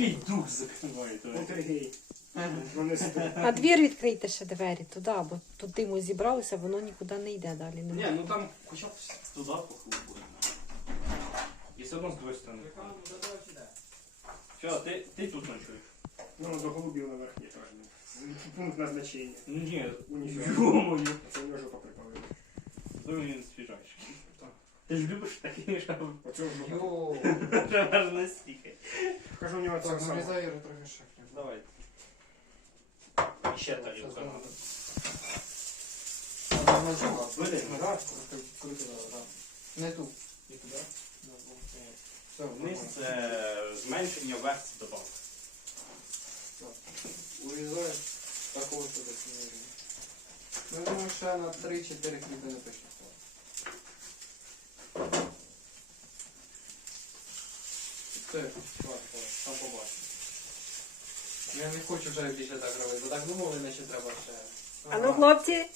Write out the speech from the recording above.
Який дух закриває тебе? Вони сидять. А двір відкрийте ще двері туди, бо тут диму зібралося, воно нікуди не йде далі. Ні, Не. ну там хоча б туди похлопує. І все одно з другої сторони. Все, ти, ти тут ночуєш? Ну, до голубів наверх є теж. Пункт назначення. Ну ні. Йо-моє. Це прикольна. Ну він свіжайший. Ти ж любиш такі, що Оце ж аж настільки. Кажу, у нього це Так, саме. нарізай його трохи. Давай. І ще тарілка надо. Вона нажила. Блин. Ну, да, крути, крути, да, да. Не ту. І туди. Да, бо, е, Все, Вниз нормально. це зменшення, вверх це добавка. Урізаєш такого сюди смірюємо. Ну, я думаю, ще на 3-4 клітини точно хватить. Все, ладно, там побачимо. Ну, Я не хочу вже більше так робити, бо так думали, наче треба ще. А ну, хлопці, Є.